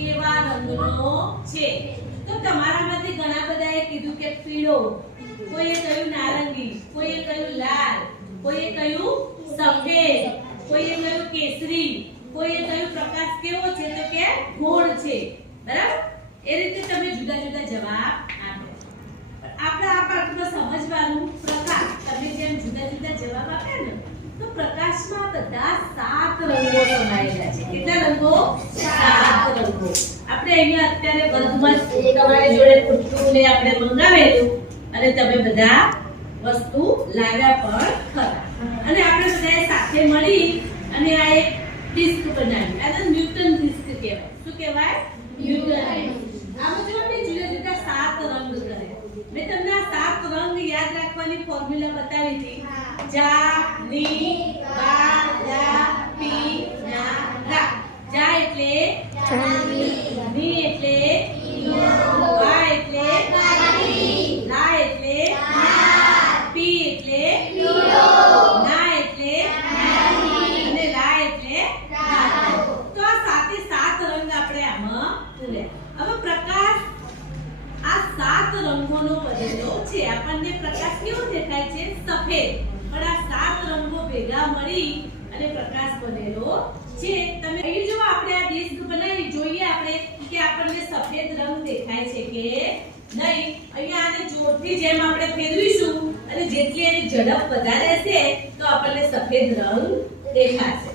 કેવા રંગનો છે? તો તમારામાંથી ઘણા બધાએ કીધું કે પીળો, કોઈએ કહ્યું નારંગી, કોઈએ કહ્યું લાલ, કોઈએ કહ્યું સફેદ, કોઈએ કહ્યું કેસરી, કોઈએ કહ્યું પ્રકાશ કેવો છે તો કે ગોળ છે. બરાબર? એ રીતે તમે જુદા જુદા જવાબ આપ્યા. આપણે આ પાઠમાં સમજવાનું પ્રકાશ, તમે જેમ જુદા જુદા જવાબ આપ્યા ને તો પ્રકાશમાં બધા 7 રંગો સમાયેલા છે. કેટલા રંગો? 7 રંગો. આપણે અહીંયા અત્યારે વર્ગમાં તમારી જોડે પુસ્તકો ને આપણે મંગાવેલું અને તમે બધા વસ્તુ લાવ્યા પણ ખરા. અને આપણે બધાએ સાથે મળી અને આ એક ડિસ્ક બનાવી. આ ન્યૂટન ડિસ્ક કહેવાય. શું કહેવાય? ન્યૂટન. આમાં જો આપણે જુદા જુદા 7 રંગ કર્યા. મેં તમને આ 7 રંગ યાદ રાખવાની ફોર્મ્યુલા બતાવી હતી. જા, ની, બા, લા, પી, ના, રા. જા એટલે ચાંદની, ની એટલે હીરો, બા એટલે બારી, લા એટલે લાલ, પી એટલે હીરો, ના એટલે નાની અને રા એટલે રાધા. તો આ 7 રંગ આપણે આમાં પૂર્યા. હવે પ્રકાશ આ 7 રંગોનો બનેલો છે. આપણને પ્રકાશ કેવો દેખાય છે? સફેદ. પણ આ 7 રંગો ભેગા મળી અને પ્રકાશ બનેલો છે. તમે અહીં જો આપણે આ ડિસ્ક બનાવી જોઈએ આપણે કે આપણને સફેદ રંગ દેખાય છે કે નહીં. અહીંયા આને જોરથી જેમ આપણે ફેરવીશું અને જેટલી એની ઝડપ વધારે હશે તો આપણને સફેદ રંગ દેખાશે.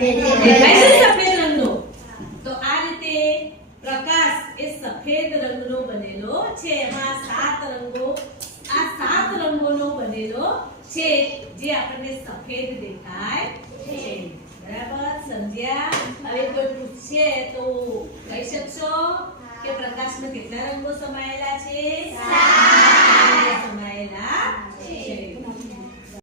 દેખાય છે સફેદ રંગનો? તો આ રીતે પ્રકાશ એ સફેદ રંગનો બનેલો છે. એમાં 7 રંગો, આ 7 રંગોનો બનેલો છે જે આપણને સફેદ દેખાય છે. બરાબર? સમજ્યા? હવે કોઈ પૂછે તો કહી શકશો કે પ્રકાશમાં કેટલા રંગો સમાયેલા છે? 7.